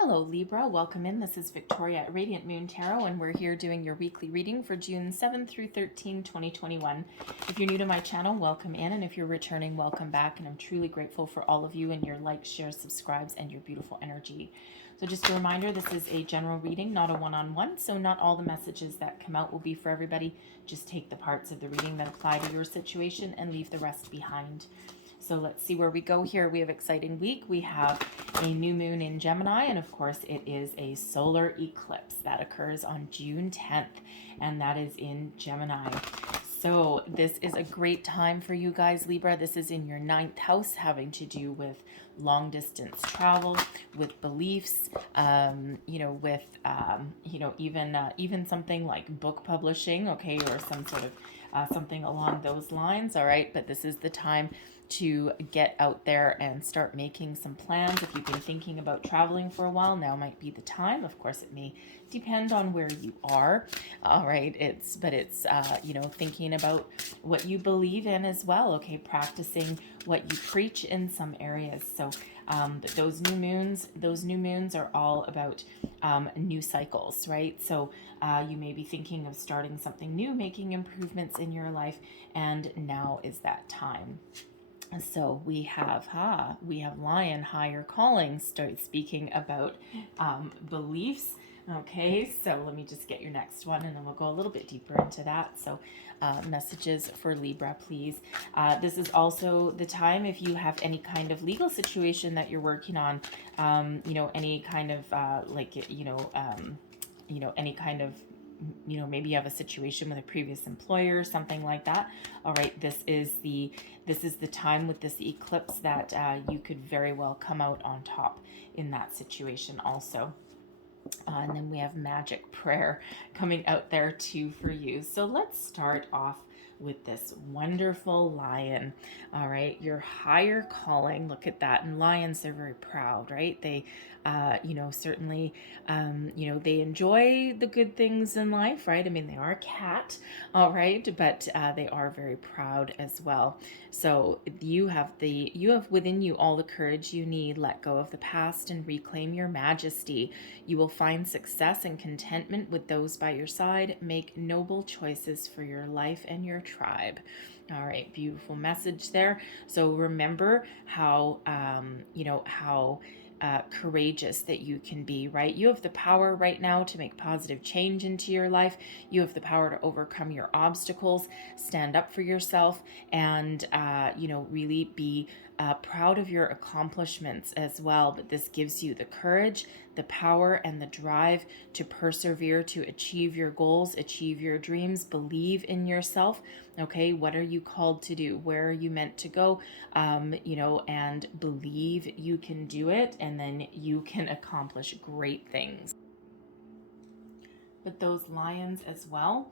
Hello Libra, welcome in. This is Victoria at Radiant Moon Tarot, and we're here doing your weekly reading for June 7 through 13, 2021. If you're new to my channel, welcome in, and if you're returning, welcome back, and I'm truly grateful for all of you and your likes, shares, subscribes, and your beautiful energy. So just a reminder, this is a general reading, not a one-on-one, so not all the messages that come out will be for everybody. Just take the parts of the reading that apply to your situation and leave the rest behind. So let's see where we go here. We have an exciting week. We have a new moon in Gemini, and of course it is a solar eclipse that occurs on June 10th, and that is in Gemini. So this is a great time for you guys, Libra. This is in your 9th house, having to do with long distance travel, with beliefs, even something like book publishing, okay, or some sort of something along those lines. All right, but this is the time to get out there and start making some plans. If you've been thinking about traveling for a while, now might be the time. Of course, it may depend on where you are. All right, it's thinking about what you believe in as well. Okay, practicing what you preach in some areas. So those new moons are all about new cycles, right? So you may be thinking of starting something new, making improvements in your life, and now is that time. So we have Lion, higher calling, start speaking about beliefs. Okay, so let me just get your next one, and then we'll go a little bit deeper into that. So messages for Libra, please. This is also the time, if you have any kind of legal situation that you're working on, any kind of any kind of, maybe you have a situation with a previous employer, something like that. All right, this is the time with this eclipse that you could very well come out on top in that situation also. And then we have magic prayer coming out there too for you. So let's start off with this wonderful lion. All right, your higher calling. Look at that. And lions, they're very proud, right? They certainly they enjoy the good things in life, right? I mean, they are a cat, all right, but they are very proud as well. So you have within you all the courage you need. Let go of the past and reclaim your majesty. You will find success and contentment with those by your side. Make noble choices for your life and your tribe. All right, beautiful message there. So remember how courageous that you can be, right? You have the power right now to make positive change into your life. You have the power to overcome your obstacles, stand up for yourself, and really be proud of your accomplishments as well. But this gives you the courage, the power, and the drive to persevere, to achieve your goals, achieve your dreams, believe in yourself. Okay, what are you called to do? Where are you meant to go? And believe you can do it, and then you can accomplish great things. But those lions as well,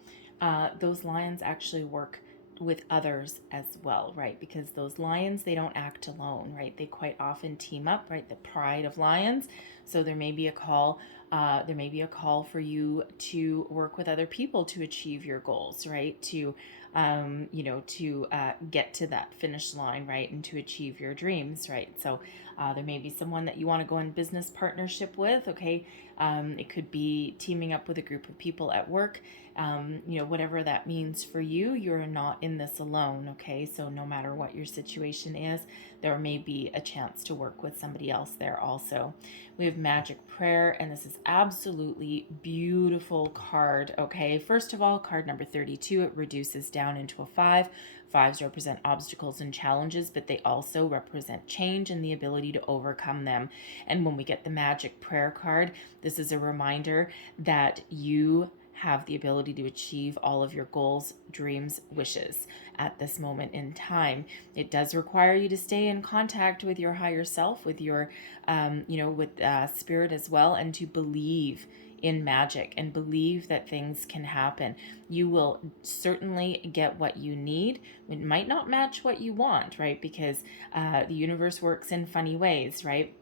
those lions actually work with others as well, right? Because those lions, they don't act alone, right? They quite often team up, right? The pride of lions. So there may be a call for you to work with other people to achieve your goals, right? To get to that finish line, right? And to achieve your dreams, right? So there may be someone that you want to go in business partnership with, okay? It could be teaming up with a group of people at work. Whatever that means for you, you're not in this alone, okay? So no matter what your situation is, there may be a chance to work with somebody else there also. We have magic prayer, and this is absolutely beautiful card, okay? First of all, card number 32, it reduces down into a 5. 5s represent obstacles and challenges, but they also represent change and the ability to overcome them. And when we get the magic prayer card, this is a reminder that you have the ability to achieve all of your goals, dreams, wishes at this moment in time. It does require you to stay in contact with your higher self, with your, spirit as well, and to believe in magic and believe that things can happen. You will certainly get what you need. It might not match what you want, right? Because the universe works in funny ways, right?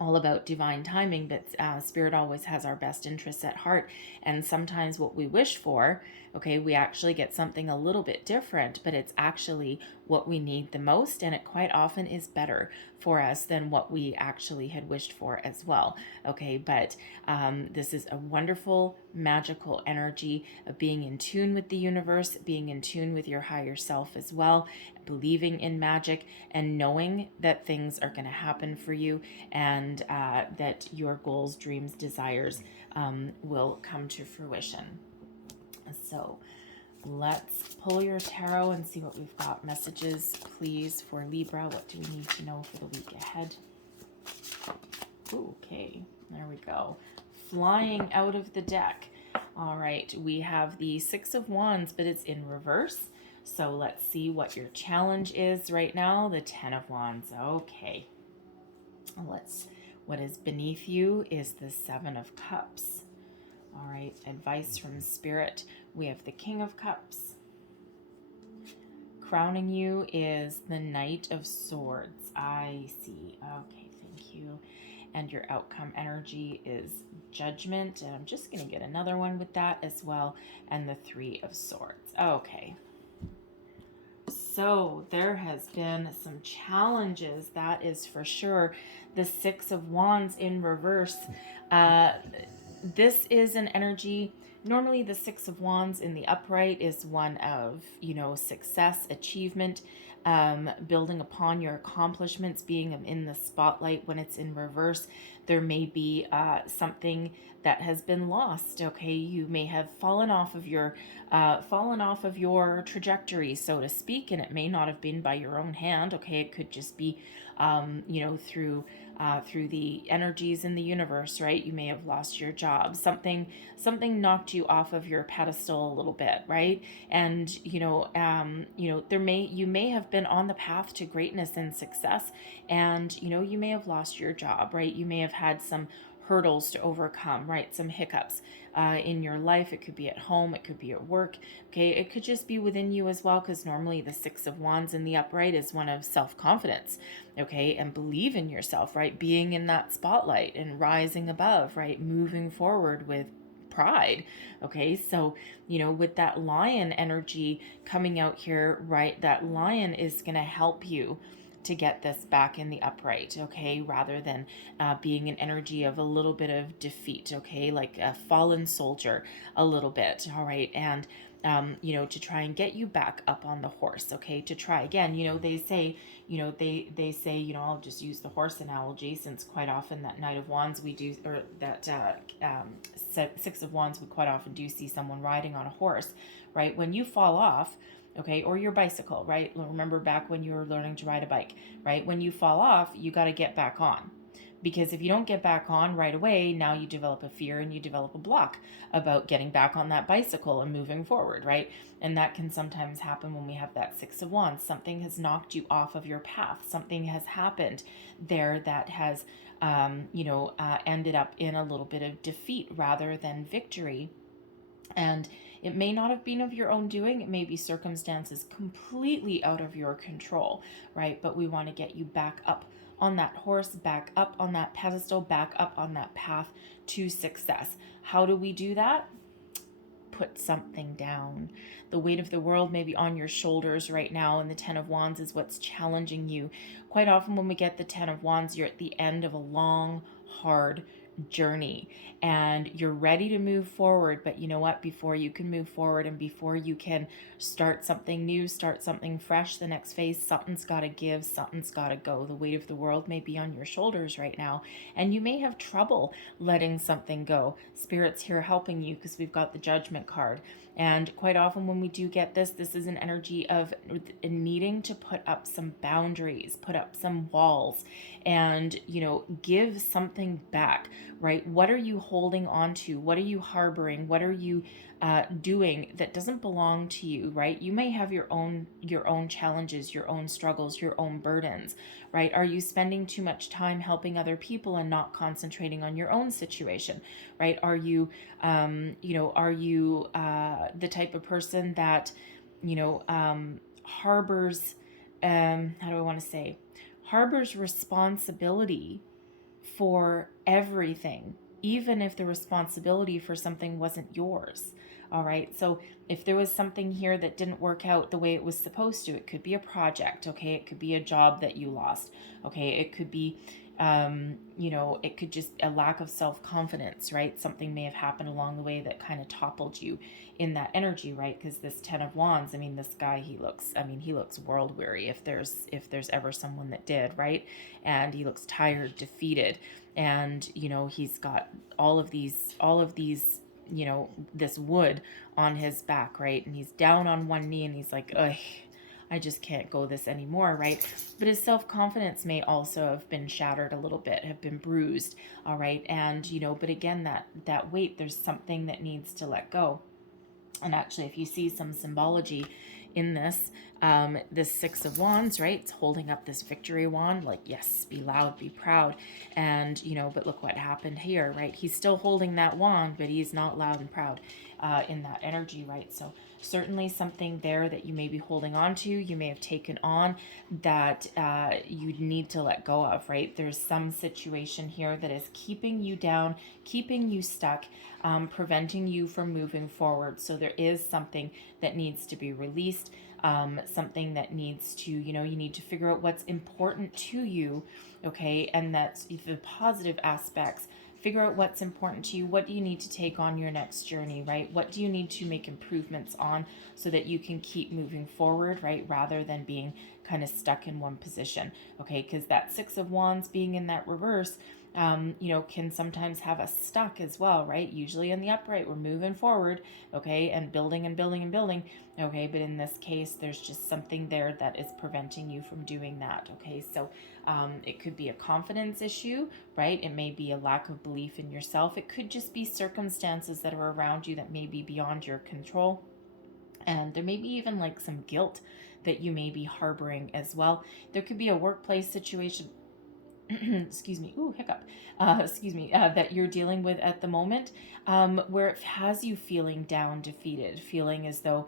All about divine timing, but spirit always has our best interests at heart. And sometimes what we wish for, okay, we actually get something a little bit different, but it's actually what we need the most, and it quite often is better for us than what we actually had wished for as well. Okay, but this is a wonderful, magical energy of being in tune with the universe, being in tune with your higher self as well, believing in magic, and knowing that things are going to happen for you, and that your goals, dreams, desires will come to fruition. So let's pull your tarot and see what we've got. Messages, please, for Libra. What do we need to know for the week ahead? Ooh, okay, there we go. Flying out of the deck. All right, we have the Six of Wands, but it's in reverse. So let's see what your challenge is right now. The Ten of Wands. Okay. What is beneath you is the Seven of Cups. All right, advice from Spirit. We have the King of Cups. Crowning you is the Knight of Swords. I see. Okay, thank you. And your outcome energy is Judgment. And I'm just going to get another one with that as well. And the Three of Swords. Okay. So there has been some challenges, that is for sure. The Six of Wands in reverse. This is an energy. Normally the Six of Wands in the upright is one of, success, achievement, building upon your accomplishments, being in the spotlight. When it's in reverse, there may be something that has been lost. Okay, you may have fallen off of your trajectory, so to speak, and it may not have been by your own hand. Okay, it could just be, through the energies in the universe, right? You may have lost your job. Something knocked you off of your pedestal a little bit, right? And you may have been on the path to greatness and success, and you may have lost your job, right? You may have had some hurdles to overcome, right? Some hiccups in your life. It could be at home, it could be at work. Okay, it could just be within you as well, because normally the Six of Wands in the upright is one of self-confidence, okay, and believe in yourself, right? Being in that spotlight and rising above, right? Moving forward with pride. Okay, so with that Lion energy coming out here, right, that Lion is going to help you to get this back in the upright, okay, rather than being an energy of a little bit of defeat, okay, like a fallen soldier a little bit, all right, and to try and get you back up on the horse, okay, to try again. They say, I'll just use the horse analogy, since quite often that Knight of Wands we do, or that Six of Wands, we quite often do see someone riding on a horse, right? When you fall off, okay, or your bicycle, right? Remember back when you were learning to ride a bike, right? When you fall off, you got to get back on. Because if you don't get back on right away, now you develop a fear and you develop a block about getting back on that bicycle and moving forward, right? And that can sometimes happen when we have that Six of Wands. Something has knocked you off of your path. Something has happened there that has, ended up in a little bit of defeat rather than victory. And it may not have been of your own doing. It may be circumstances completely out of your control, right? But we want to get you back up on that horse, back up on that pedestal, back up on that path to success. How do we do that? Put something down. The weight of the world may be on your shoulders right now, and the Ten of Wands is what's challenging you. Quite often when we get the Ten of Wands, you're at the end of a long, hard journey and you're ready to move forward, but you know what, before you can move forward and before you can start something new, start something fresh, the next phase, something's got to give, something's got to go. The weight of the world may be on your shoulders right now, and you may have trouble letting something go. Spirit's here helping you, because we've got the Judgment card. And quite often when we do get this is an energy of needing to put up some boundaries, put up some walls, and, give something back, right? What are you holding on to? What are you harboring? What are you doing that doesn't belong to you, right? You may have your own challenges, your own struggles, your own burdens, right? Are you spending too much time helping other people and not concentrating on your own situation, right? Are you, the type of person that, harbors, harbors responsibility for everything, even if the responsibility for something wasn't yours. All right. So if there was something here that didn't work out the way it was supposed to, it could be a project. Okay. It could be a job that you lost. Okay. It could be, it could just a lack of self-confidence, right? Something may have happened along the way that kind of toppled you in that energy, right? Because this 10 of Wands, I mean, this guy, he looks world weary, if there's ever someone that did, right? And he looks tired, defeated, and he's got all of these this wood on his back, right? And he's down on one knee and he's like, ugh, I just can't go this anymore, right? But his self-confidence may also have been shattered a little bit, have been bruised, all right? And, but again, that weight, there's something that needs to let go. And actually, if you see some symbology in this 6 of Wands, right? It's holding up this victory wand, like, yes, be loud, be proud. And, but look what happened here, right? He's still holding that wand, but he's not loud and proud in that energy, right? So certainly something there that you may be holding on to, you may have taken on that you need to let go of, right? There's some situation here that is keeping you down, keeping you stuck, preventing you from moving forward. So there is something that needs to be released, something that needs to, you need to figure out what's important to you, okay? And that's the positive aspects. Figure out what's important to you. What do you need to take on your next journey, right? What do you need to make improvements on so that you can keep moving forward, right? Rather than being kind of stuck in one position, okay? Because that 6 of Wands being in that reverse, can sometimes have us stuck as well, right? Usually in the upright, we're moving forward, okay, and building and building and building, okay? But in this case, there's just something there that is preventing you from doing that, okay? So it could be a confidence issue, right? It may be a lack of belief in yourself. It could just be circumstances that are around you that may be beyond your control. And there may be even like some guilt that you may be harboring as well. There could be a workplace situation excuse me, ooh, hiccup, that you're dealing with at the moment, where it has you feeling down, defeated, feeling as though,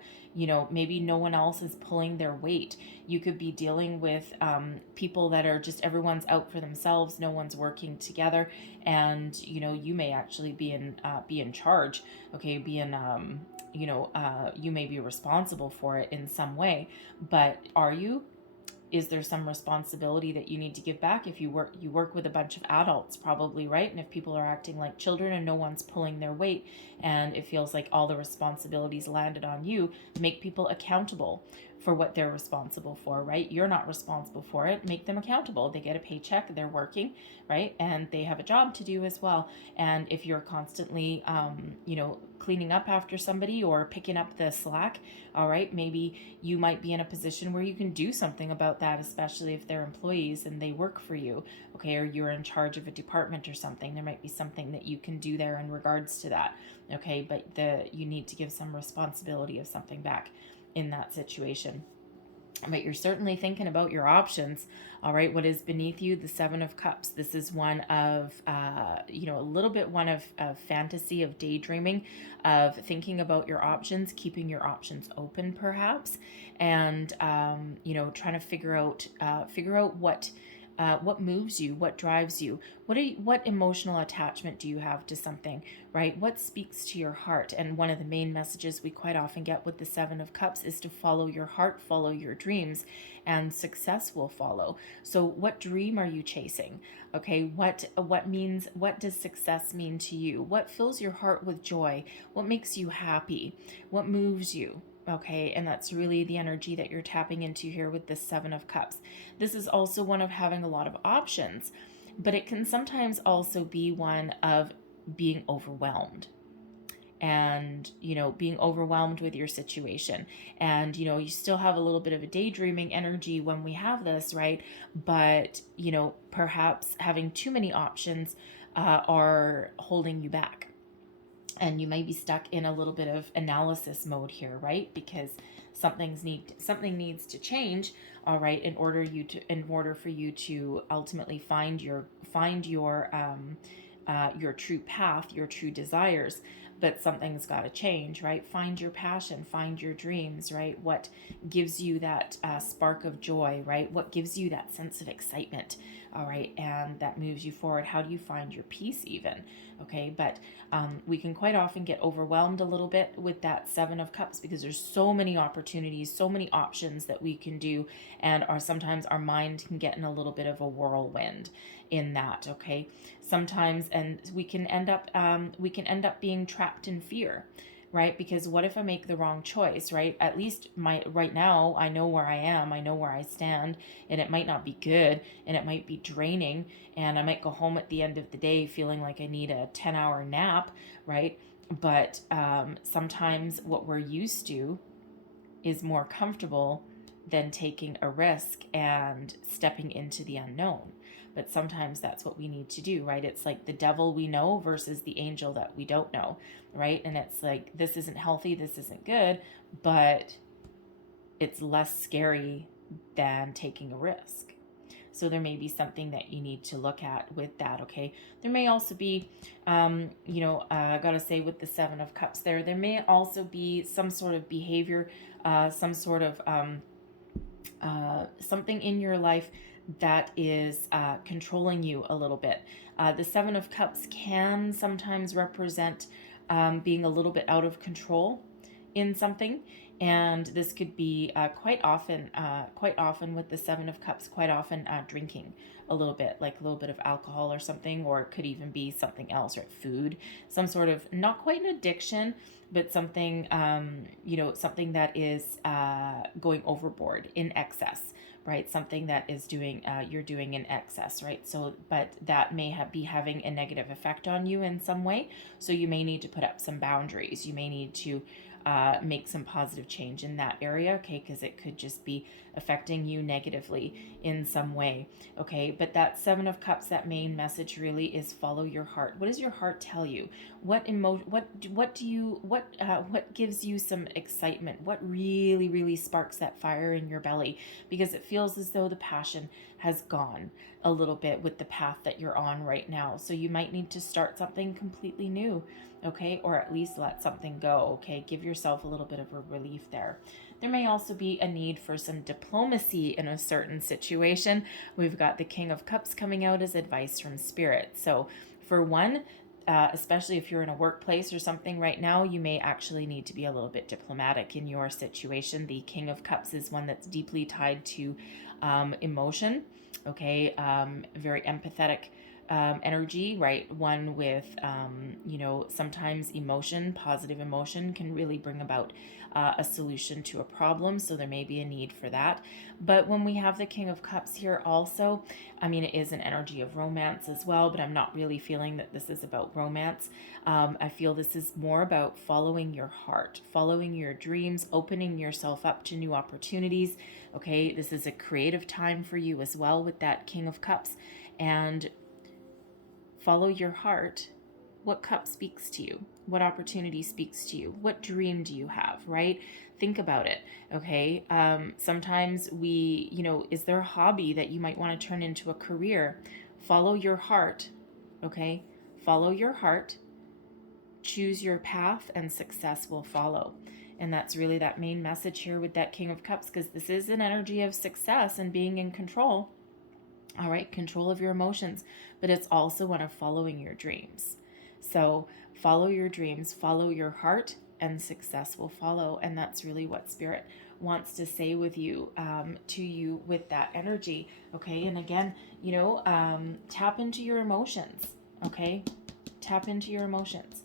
maybe no one else is pulling their weight. You could be dealing with people that are just, everyone's out for themselves, no one's working together, and, you may actually be in charge, okay, you may be responsible for it in some way, but are you? Is there some responsibility that you need to give back? If you work with a bunch of adults, probably, right? And if people are acting like children and no one's pulling their weight and it feels like all the responsibilities landed on you, make people accountable for what they're responsible for, right? You're not responsible for it. Make them accountable. They get a paycheck, they're working, right? And they have a job to do as well. And if you're constantly, cleaning up after somebody or picking up the slack, all right, maybe you might be in a position where you can do something about that, especially if they're employees and they work for you, okay, or you're in charge of a department or something. There might be something that you can do there in regards to that, okay, but you need to give some responsibility of something back in that situation. But you're certainly thinking about your options. All right, what is beneath you? The 7 of Cups. This is one of, a little bit one of fantasy, of daydreaming, of thinking about your options, keeping your options open, perhaps, and trying to figure out what moves you, what drives you, what emotional attachment do you have to something, right? What speaks to your heart? And one of the main messages we quite often get with the 7 of Cups is to follow your heart, follow your dreams, and success will follow. So what dream are you chasing? Okay, what does success mean to you? What fills your heart with joy? What makes you happy? What moves you? Okay, and that's really the energy that you're tapping into here with the 7 of Cups. This is also one of having a lot of options, but it can sometimes also be one of being overwhelmed and, being overwhelmed with your situation. And, you still have a little bit of a daydreaming energy when we have this, right? But, perhaps having too many options are holding you back. And you may be stuck in a little bit of analysis mode here, right? Because something needs to change, all right, in order for you to ultimately find your true path, your true desires. but something's got to change, right? Find your passion, find your dreams, right? What gives you that spark of joy, right? What gives you that sense of excitement, all right? And that moves you forward. How do you find your peace even? Okay, but we can quite often get overwhelmed a little bit with that Seven of Cups because there's so many opportunities, so many options that we can do, and sometimes our mind can get in a little bit of a whirlwind in that. Okay, sometimes, and we can end up being trapped in fear, right? Because what if I make the wrong choice, right? At least right now, I know where I am, I know where I stand, and it might not be good, and it might be draining, and I might go home at the end of the day feeling like I need a 10-hour nap, right? But sometimes what we're used to is more comfortable than taking a risk and stepping into the unknown. But sometimes that's what we need to do, right? It's like the devil we know versus the angel that we don't know, right? And it's like, this isn't healthy, this isn't good, but it's less scary than taking a risk. So there may be something that you need to look at with that, okay? There may also be, I gotta say with the Seven of Cups there may also be some sort of behavior, some sort of something in your life that is controlling you a little bit. The Seven of Cups can sometimes represent being a little bit out of control in something, and this could be quite often with the Seven of Cups, quite often drinking a little bit, like a little bit of alcohol or something, or it could even be something else, right? Food, some sort of, not quite an addiction, but something, something that is going overboard, in excess, right? Something that is you're doing in excess, right? So, but that may be having a negative effect on you in some way. So you may need to put up some boundaries. You may need to make some positive change in that area, okay? Because it could just be affecting you negatively in some way, okay? But that Seven of Cups, that main message really is follow your heart. What does your heart tell you? What gives you some excitement? What really sparks that fire in your belly? Because it feels as though the passion has gone a little bit with the path that you're on right now. So you might need to start something completely new, okay? Or at least let something go, okay? Give yourself a little bit of a relief there. There may also be a need for some diplomacy in a certain situation. We've got the King of Cups coming out as advice from Spirit. So for one, especially if you're in a workplace or something right now, you may actually need to be a little bit diplomatic in your situation. The King of Cups is one that's deeply tied to emotion, okay? Very empathetic energy, right? One with, sometimes emotion, positive emotion can really bring about a solution to a problem. So there may be a need for that. But when we have the King of Cups here also, I mean, it is an energy of romance as well, but I'm not really feeling that this is about romance. I feel this is more about following your heart, following your dreams, opening yourself up to new opportunities. Okay, this is a creative time for you as well with that King of Cups. And follow your heart. What cup speaks to you? What opportunity speaks to you? What dream do you have, right? Think about it, okay? Sometimes is there a hobby that you might want to turn into a career? Follow your heart, okay? Follow your heart. Choose your path and success will follow. And that's really that main message here with that King of Cups, because this is an energy of success and being in control. All right, control of your emotions, but it's also one of following your dreams. So follow your dreams, follow your heart, and success will follow. And that's really what Spirit wants to say with you, to you with that energy. Okay, and again, tap into your emotions. Okay, tap into your emotions,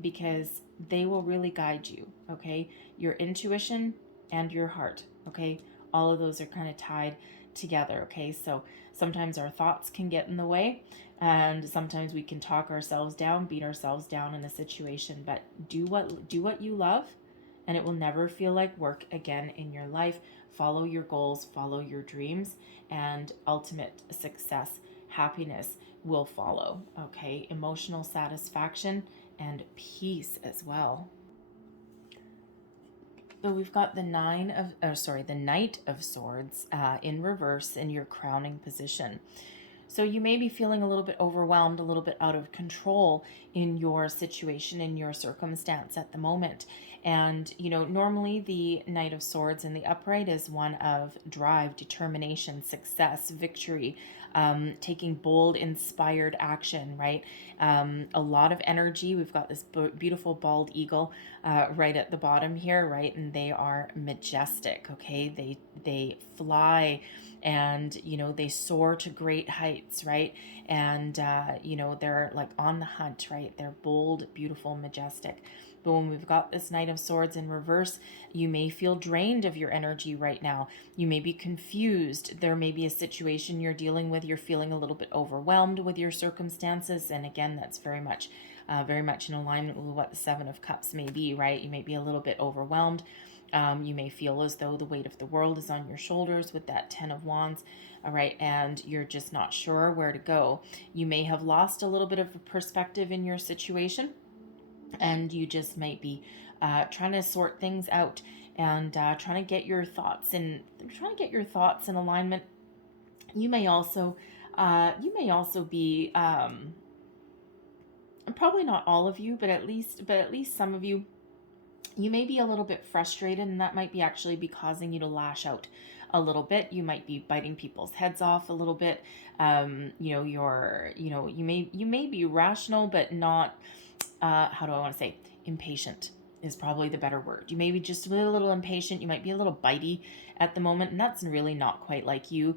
because they will really guide you. Okay, your intuition and your heart. Okay, all of those are kind of tied together. Okay, so sometimes our thoughts can get in the way, and sometimes we can talk ourselves down, beat ourselves down in a situation, but do what you love, and it will never feel like work again in your life. Follow your goals, follow your dreams, and ultimate success, happiness will follow. Okay, emotional satisfaction and peace as well. So we've got the Knight of Swords in reverse in your crowning position. So you may be feeling a little bit overwhelmed, a little bit out of control in your situation, in your circumstance at the moment. And, normally the Knight of Swords in the upright is one of drive, determination, success, victory, taking bold, inspired action, right? A lot of energy. We've got this beautiful bald eagle right at the bottom here, right? And they are majestic, okay? They fly, and they soar to great heights, right? And they're like on the hunt, right? They're bold, beautiful, majestic. But when we've got this Knight of Swords in reverse, you may feel drained of your energy right now. You may be confused. There may be a situation you're dealing with. You're feeling a little bit overwhelmed with your circumstances. And again, that's very much in alignment with what the Seven of Cups may be, right? You may be a little bit overwhelmed. You may feel as though the weight of the world is on your shoulders with that Ten of Wands, all right, and you're just not sure where to go. You may have lost a little bit of perspective in your situation, and you just might be trying to sort things out and trying to get your thoughts in alignment. You may also be probably not all of you, but at least some of you. You may be a little bit frustrated, and that might be actually be causing you to lash out a little bit. You might be biting people's heads off a little bit. You may be rational, but not, how do I want to say, impatient is probably the better word. You may be just a little impatient. You might be a little bitey at the moment, and that's really not quite like you,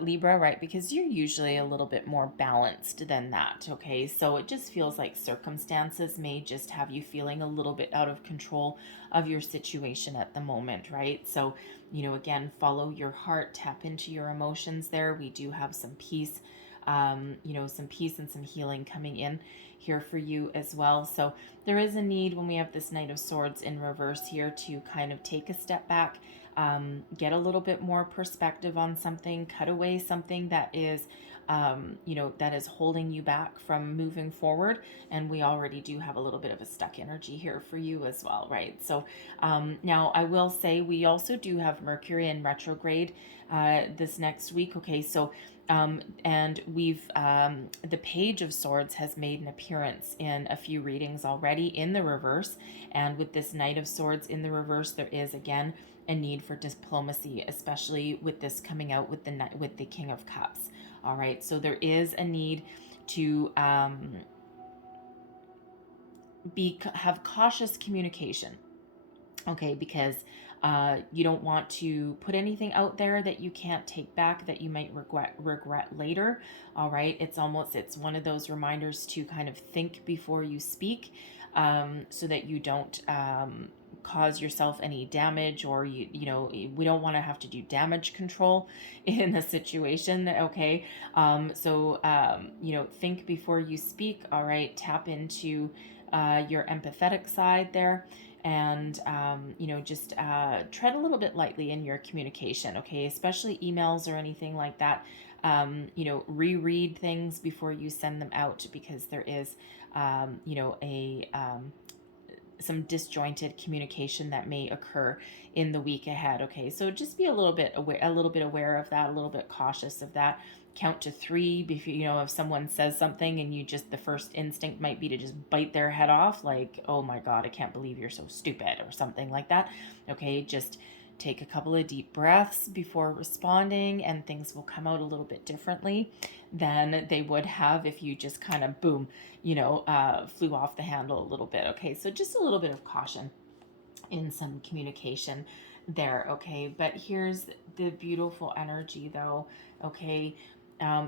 Libra, right? Because you're usually a little bit more balanced than that, okay? So it just feels like circumstances may just have you feeling a little bit out of control of your situation at the moment, right? So, again, follow your heart, tap into your emotions there. We do have some peace, some peace and some healing coming in here for you as well. So there is a need when we have this Knight of Swords in reverse here to kind of take a step back, get a little bit more perspective on something, cut away something that is that is holding you back from moving forward. And we already do have a little bit of a stuck energy here for you as well, right? So now I will say we also do have Mercury in retrograde this next week. Okay, so and we've the Page of Swords has made an appearance in a few readings already in the reverse, and with this Knight of Swords in the reverse, there is again a need for diplomacy, especially with this coming out with the King of Cups. All right, so there is a need to have cautious communication. Okay, because you don't want to put anything out there that you can't take back, that you might regret later. All right, it's one of those reminders to kind of think before you speak, so that you don't cause yourself any damage, or we don't want to have to do damage control in a situation. Okay, think before you speak. All right, tap into your empathetic side there, and just tread a little bit lightly in your communication, okay, especially emails or anything like that. Reread things before you send them out, because there is some disjointed communication that may occur in the week ahead. Okay, so just be a little bit aware of that, a little bit cautious of that. Count to 3 if someone says something and the first instinct might be to just bite their head off, like, oh my god, I can't believe you're so stupid, or something like that. Okay, just take a couple of deep breaths before responding, and things will come out a little bit differently than they would have if you just kind of boom, flew off the handle a little bit. Okay, so just a little bit of caution in some communication there. Okay, but here's the beautiful energy though. Okay,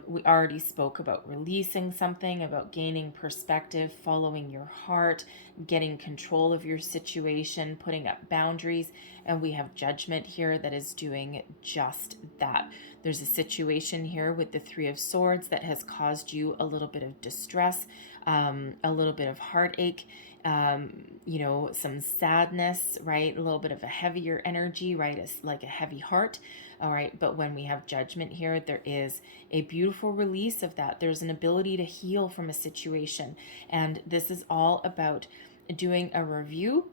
we already spoke about releasing something, about gaining perspective, following your heart, getting control of your situation, putting up boundaries, and we have Judgment here that is doing just that. There's a situation here with the Three of Swords that has caused you a little bit of distress, a little bit of heartache, some sadness, right? A little bit of a heavier energy, right? It's like a heavy heart. All right. But when we have Judgment here, there is a beautiful release of that. There's an ability to heal from a situation. And this is all about doing a review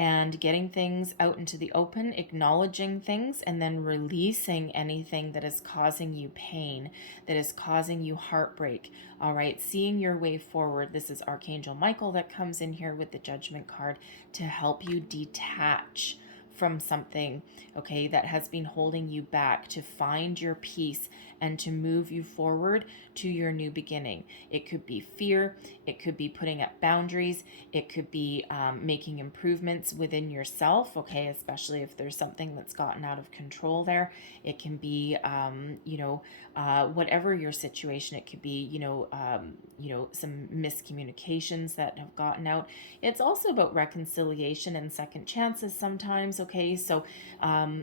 and getting things out into the open, acknowledging things, and then releasing anything that is causing you pain, that is causing you heartbreak. All right, seeing your way forward. This is Archangel Michael that comes in here with the Judgment card to help you detach from something, okay, that has been holding you back, to find your peace and to move you forward to your new beginning. It could be fear, it could be putting up boundaries, it could be making improvements within yourself, okay, especially if there's something that's gotten out of control there. It can be, whatever your situation, it could be, some miscommunications that have gotten out. It's also about reconciliation and second chances sometimes, okay, so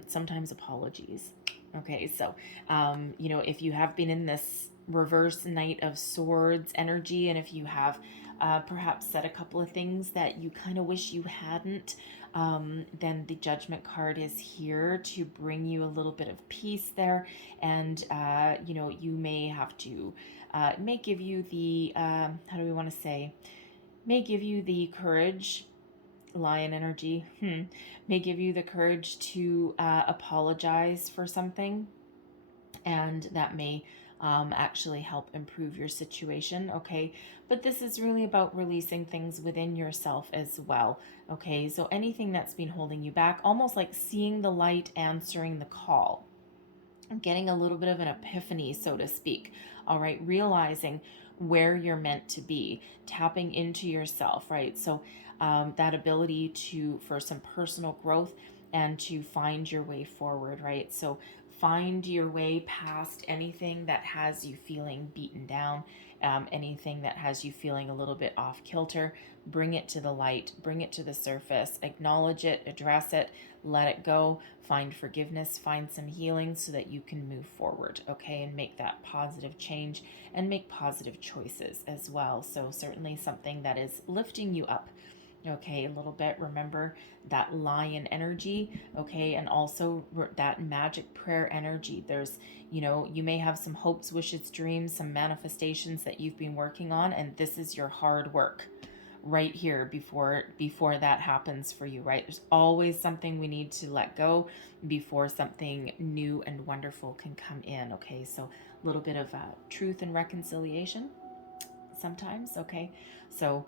sometimes apologies. Okay, so, if you have been in this reverse Knight of Swords energy, and if you have perhaps said a couple of things that you kind of wish you hadn't, then the Judgment card is here to bring you a little bit of peace there. And, you may have to, it may give you the, how do we want to say, may give you the courage, Lion energy, may give you the courage to apologize for something, and that may actually help improve your situation, okay? But this is really about releasing things within yourself as well, okay? So anything that's been holding you back, almost like seeing the light, answering the call, getting a little bit of an epiphany, so to speak, all right? Realizing where you're meant to be, tapping into yourself, right? So that ability for some personal growth and to find your way forward, right? So find your way past anything that has you feeling beaten down, anything that has you feeling a little bit off kilter. Bring it to the light, bring it to the surface, acknowledge it, address it, let it go, find forgiveness, find some healing so that you can move forward, okay, and make that positive change and make positive choices as well. So certainly something that is lifting you up, okay, a little bit. Remember that lion energy, okay, and also that magic prayer energy. There's, you may have some hopes, wishes, dreams, some manifestations that you've been working on, and this is your hard work right here before that happens for you, right? There's always something we need to let go before something new and wonderful can come in, okay? So a little bit of truth and reconciliation sometimes, okay? So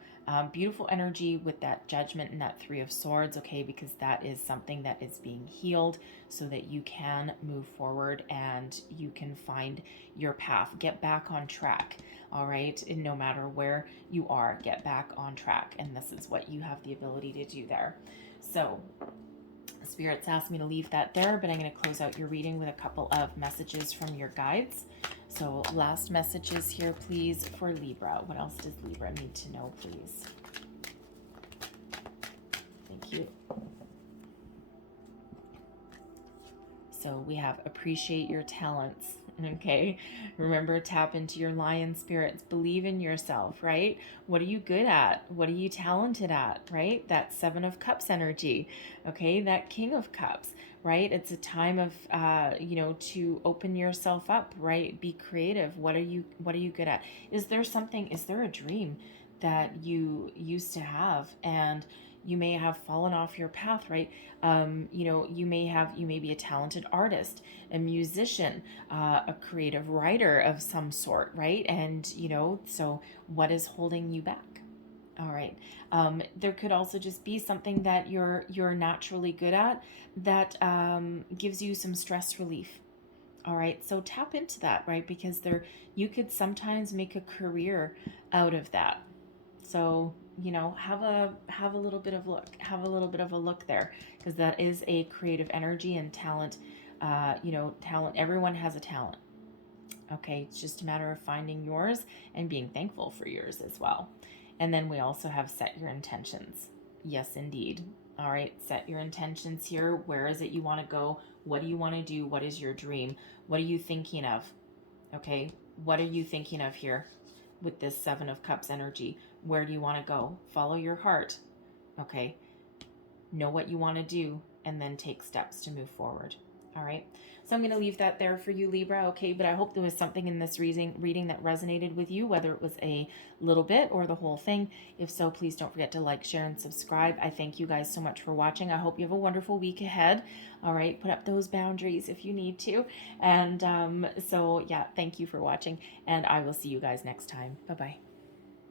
beautiful energy with that Judgment and that Three of Swords, okay, because that is something that is being healed so that you can move forward and you can find your path, get back on track, all right? And no matter where you are, get back on track, and this is what you have the ability to do there. So Spirits asked me to leave that there, but I'm going to close out your reading with a couple of messages from your guides. So last messages here, please, for Libra. What else does Libra need to know, please? Thank you. So we have appreciate your talents, okay? Remember, tap into your lion spirits. Believe in yourself, right? What are you good at? What are you talented at, right? That Seven of Cups energy, okay? That King of Cups, right? It's a time of, to open yourself up, right? Be creative. What are you good at? Is there a dream that you used to have and you may have fallen off your path, right? You may be a talented artist, a musician, a creative writer of some sort, right? And, so what is holding you back? All right. There could also just be something that you're naturally good at that gives you some stress relief. All right. So tap into that, right? Because you could sometimes make a career out of that. So, have a little bit of a look there, because that is a creative energy and talent. Talent. Everyone has a talent. Okay, it's just a matter of finding yours and being thankful for yours as well. And then we also have set your intentions. Yes, indeed. All right, set your intentions here. Where is it you want to go? What do you want to do? What is your dream? What are you thinking of? Okay, what are you thinking of here with this Seven of Cups energy? Where do you want to go? Follow your heart. Okay, know what you want to do and then take steps to move forward. All right. So I'm going to leave that there for you, Libra. Okay. But I hope there was something in this reading that resonated with you, whether it was a little bit or the whole thing. If so, please don't forget to like, share, and subscribe. I thank you guys so much for watching. I hope you have a wonderful week ahead. All right. Put up those boundaries if you need to. And so, yeah, thank you for watching. And I will see you guys next time. Bye-bye.